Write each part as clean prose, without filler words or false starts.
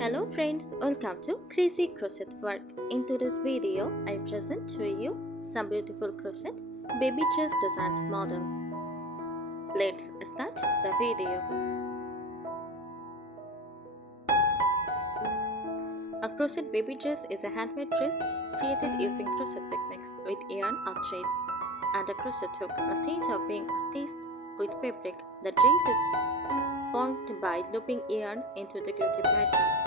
Hello friends, welcome to Crazy Crochet Work. In today's video, I present to you some beautiful crochet baby dress designs model. Let's start the video. A crochet baby dress is a handmade dress created using crochet techniques with yarn or thread, and a crochet hook instead of being stitched with fabric. The dress is formed by looping yarn into decorative patterns.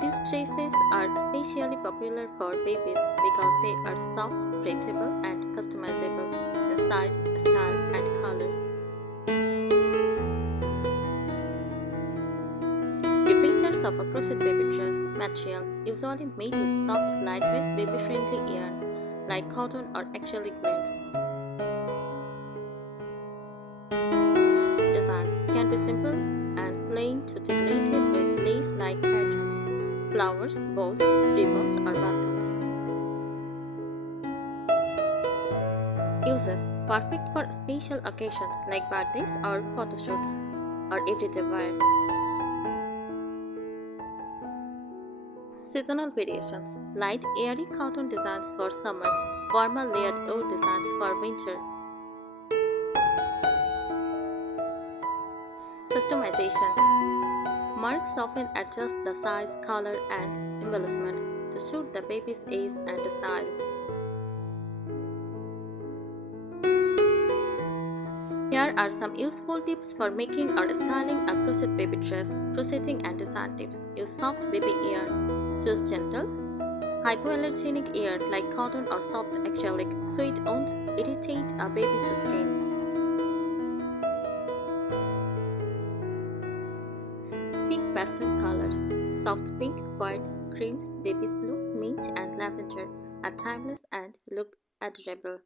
These dresses are especially popular for babies because they are soft, breathable, and customizable in size, style, and color. The features of a crochet baby dress material usually made with soft, lightweight, baby-friendly yarn like cotton or acrylic blends. Designs can be simple and plain to decorated with lace-like patterns, flowers, bows, ribbons, or buttons. Uses perfect for special occasions like birthdays or photo shoots or everyday wear. Seasonal variations: light airy cotton designs for summer, warmer layered wool designs for winter. Customization: marks often adjust the size, color, and embellishments to suit the baby's age and style. Here are some useful tips for making or styling a crochet baby dress. Crocheting and design tips: use soft baby yarn. Choose gentle, hypoallergenic yarn like cotton or soft acrylic so it won't irritate a baby's skin. Pick pastel colors. Soft pink, whites, creams, baby's blue, mint, and lavender are timeless and look adorable.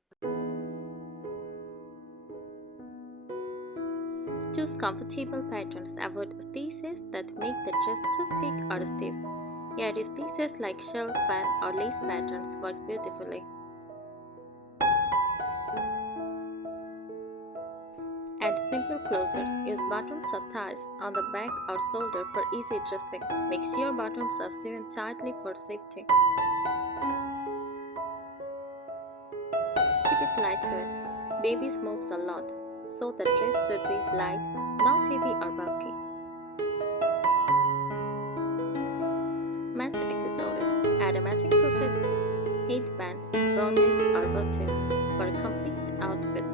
Choose comfortable patterns. Avoid stitches that make the dress too thick or stiff. Airy stitches like shell, fan, or lace patterns work beautifully. Add simple closures. Use buttons or ties on the back or shoulder for easy dressing. Make sure buttons are sewn tightly for safety. Keep it lightweight. Babies moves a lot, so the dress should be light, not heavy or bulky. Match accessories. Add a matching crochet headband, bonnet, or bodice for a complete outfit.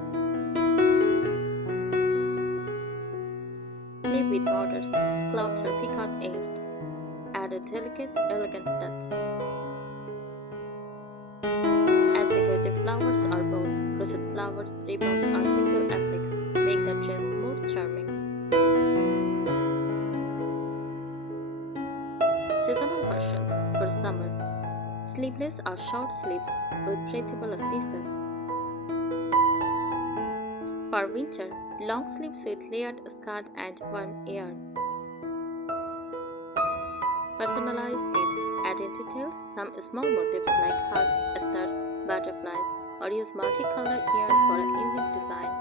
Leave with borders, scalloped or peacock edged. Add a delicate, elegant touch. Add decorative flowers or bows, crochet flowers, ribbons, or simple appliques. Make the dress more charming. Seasonal versions for summer: sleeveless or short sleeves with breathable stitches. For winter, long sleeves with layered skirt and warm yarn. Personalize it. Add in details some small motifs like hearts, stars, butterflies, or use multicolored yarn for a unique design.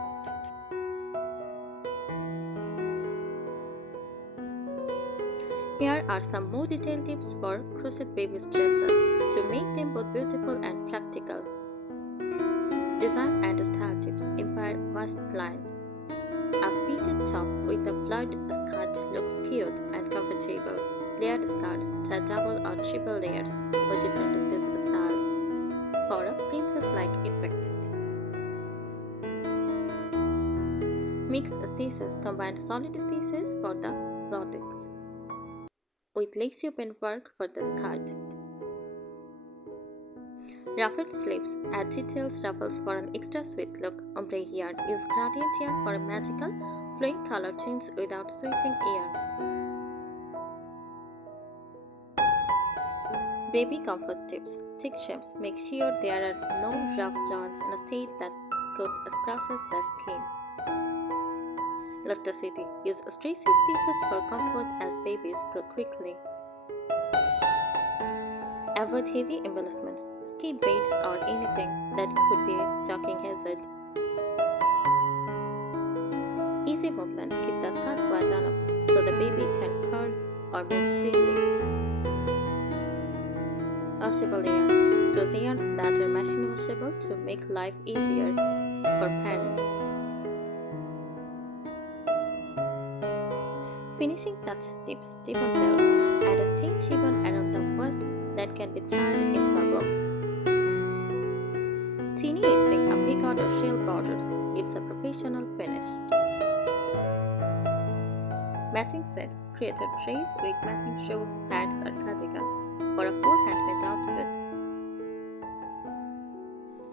Here are some more detailed tips for crochet babies' dresses to make them both beautiful and practical. Design and style tips: empire waistline. A fitted top with a flowered skirt looks cute and comfortable. Layered skirts, double or triple layers with different stitch styles for a princess-like effect. Mixed stitches combine solid stitches for the bodice with lacy open work for the skirt. Ruffled sleeves. Add detailed ruffles for an extra sweet look. Ombre yarn. Use gradient yarn for magical, flowing color change without switching yarns. Baby comfort tips. Check shapes. Make sure there are no rough joints in a state that could scratch the skin. Elasticity. Use stretchy stitches for comfort as babies grow quickly. Avoid heavy embellishments, skip beads, or anything that could be a joking hazard. Easy movement keep the skirts wide enough so the baby can curl or move freely. Washable yarn. Choose yarns that are machine washable to make life easier for parents. Finishing touch tips. Ribbon bells. Add a stained ribbon around the waist that can be tied into a bow. Teeny itsing a peacock or shell borders gives a professional finish. Matching sets. Create a trace with matching shoes, hats, or cardigan for a full handmade outfit.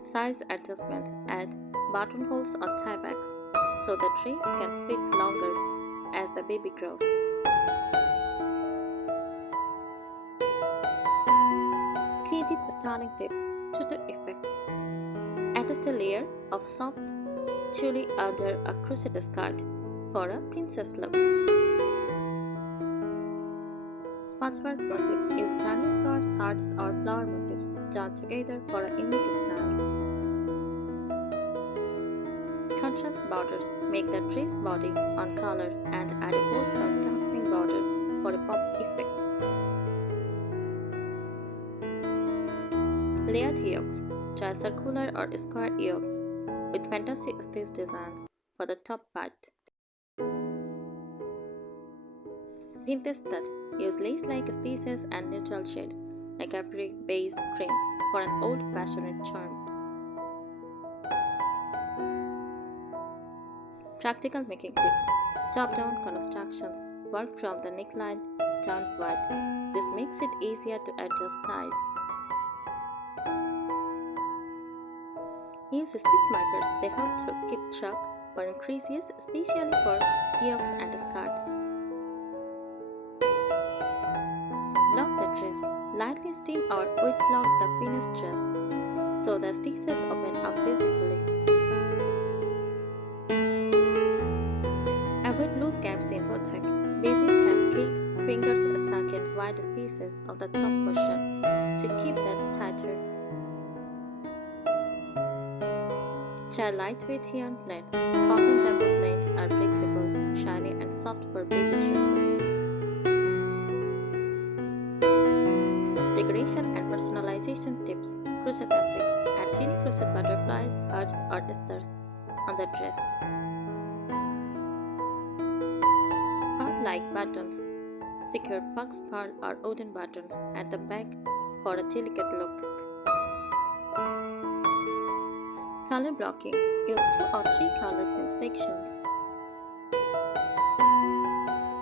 Size adjustment. Add buttonholes or tie backs so the trace can fit longer as the baby grows. Creative styling tips to the effect. Attach a layer of soft tulle under a crochet skirt for a princess look. Patchwork motifs. Use granny skirts, hearts, or flower motifs joined together for a unique style. Contrast borders. Make the trace body on color and add a bold contrasting border for a pop effect. Layered yokes. Try circular or square yokes with fantasy stitch designs for the top part. Vintage touch. Use lace-like stitches and neutral shades like ivory, beige, cream for an old-fashioned charm. Practical making tips. Top-down constructions. Work from the neckline downward. This makes it easier to adjust size. Use stitch markers. They help to keep track for increases, especially for yokes and skirts. Lock the dress. Lightly steam or wet lock the finished dress so the stitches open up beautifully. Avoid loose gaps in boutique. Babies can get fingers stuck in wide stitches of the top portion to keep that tighter. Try lightweight yarn blends. Cotton bamboo blends are breathable, shiny, and soft for baby dresses. Decoration and personalization tips. Crochet fabrics. Add tiny crochet butterflies, hearts, or stars on the dress. Pearl-like buttons. Secure fox pearl or wooden buttons at the back for a delicate look. Color blocking. Use 2 or 3 colors in sections.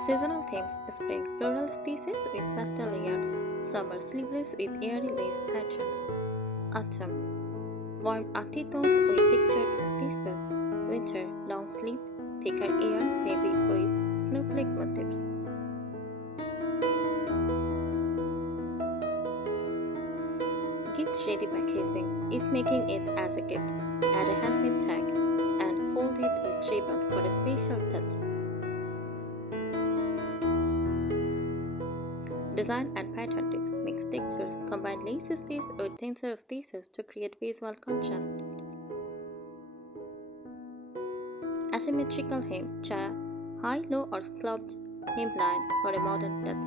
Seasonal themes. Spring floral stitches with pastel yarns. Summer sleeveless with airy lace patterns. Autumn warm earthy tones with textured stitches. Winter long-sleeved, thicker yarn, maybe with snowflake motifs. Gift-ready packaging. If making it as a gift, add a handmade tag and fold it with ribbon for a special touch. Design and pattern tips. Mix textures. Combine lace stitches with tensor stitches to create visual contrast. Asymmetrical hem. Try high, low, or scalloped hemline for a modern touch.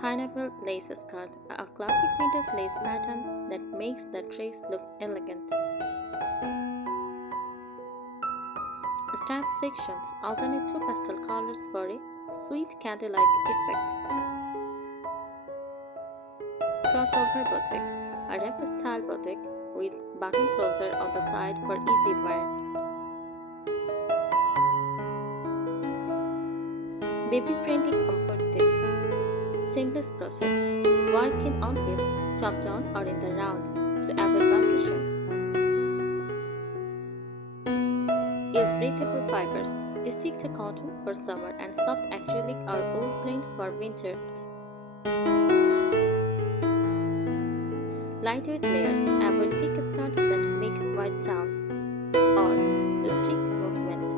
Pineapple lace skirt, a classic vintage lace pattern that makes the dress look elegant. Stamped sections. Alternate 2 pastel colors for a sweet candy-like effect. Crossover boutique, a wrap-style boutique with button closer on the side for easy wear. Baby-friendly comfort tips. Seamless crochet. Work in one piece, top down or in the round to avoid bulky shapes. Use breathable fibers. Stick to cotton for summer and soft acrylic or wool blends for winter. Lightweight layers. Avoid thick skirts that make white down or restrict movement.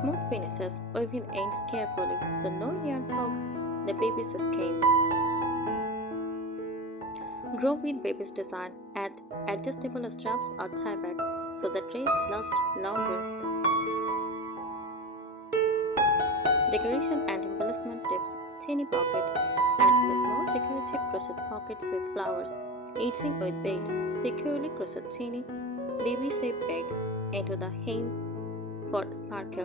Smooth finishes. Weaving ends carefully so no yarn hogs the baby's skin. Grow with baby's design. Add adjustable straps or tie backs so the dress lasts longer. Decoration and embellishment tips. Tiny pockets. Adds a small decorative crochet pockets with flowers. Easing with beads. Securely crochet tiny baby-shaped beads into the hem for sparkle.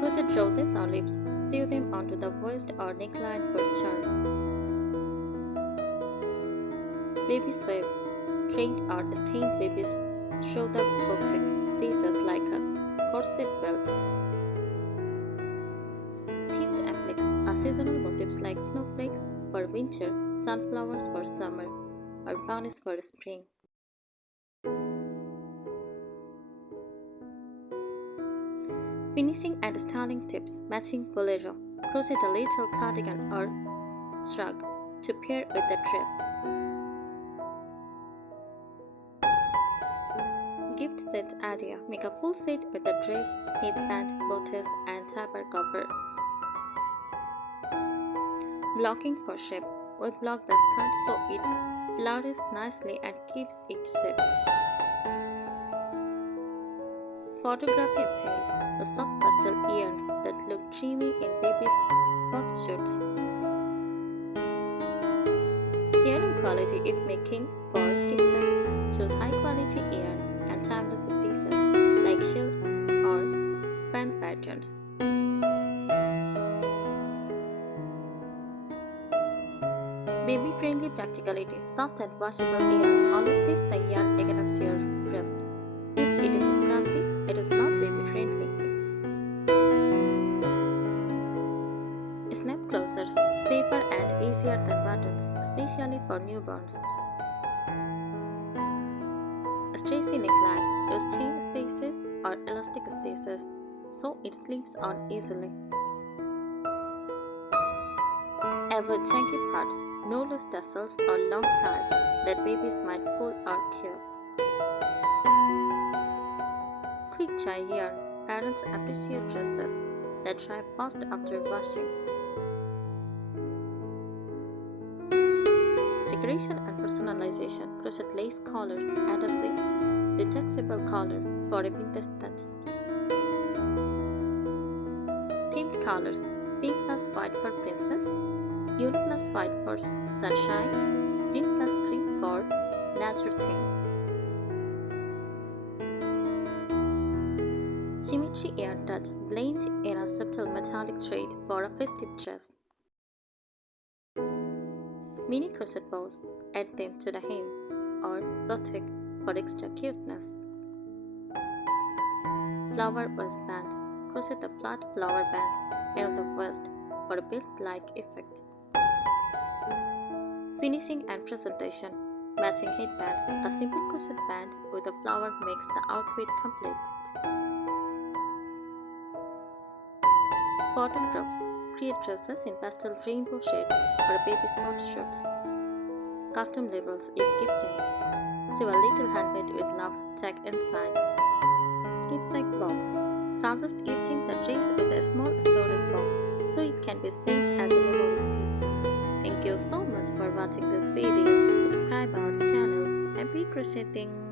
Crochet roses or leaves. Sew them onto the waist or neckline for charm. Baby sweep. Trained or stained babies show the boutique stitches like a corset belt. Themed appliques are seasonal motifs like snowflakes for winter, sunflowers for summer, or bunnies for spring. Finishing and styling tips. Matching bolero. Crochet a little cardigan or shrug to pair with the dress. Gift set idea. Make a full set with the dress, headband, bodice, and tabard cover. Blocking for shape. We'll block the skirt so it flourishes nicely and keeps its shape. Photography appeal. The soft pastel yarns that look dreamy in baby's photo shoots. Yarn quality. If making for keepsakes, choose high quality yarn and timeless stitches like shell or fan patterns. Baby-friendly practicality. Soft and washable yarn. Always test the yarn against your wrist. If it is scratchy, it is not baby-friendly. Snap closures. Safer and easier than buttons, especially for newborns. Stretchy neckline. Use chain spaces or elastic spaces so it slips on easily. Avoid chunky parts. No loose tassels or long ties that babies might pull or tear. Quick dry yarn. Parents appreciate dresses that dry fast after washing. Decoration and personalization. Crochet lace collar. Add a detachable collar for a Pinterest touch. Themed colors. Pink plus white for princess. Yellow plus white for sunshine. Green plus cream for nature theme. Symmetry yarn touch. Blend in a subtle metallic thread for a festive dress. Mini crochet bows. Add them to the hem or boutique for extra cuteness. Flower waistband. Crochet a flat flower band around the waist for a belt-like effect. Finishing and presentation. Matching headbands. A simple crochet band with a flower makes the outfit complete. Photo props. Create dresses in pastel rainbow shades for a baby's photo shoots. Custom labels if gifting. Sew a little handmade with love tag inside. Keepsake box. Suggest gifting the dress with a small storage box so it can be saved as a memory piece. Thank you so much for watching this video. Subscribe our channel. Happy crocheting!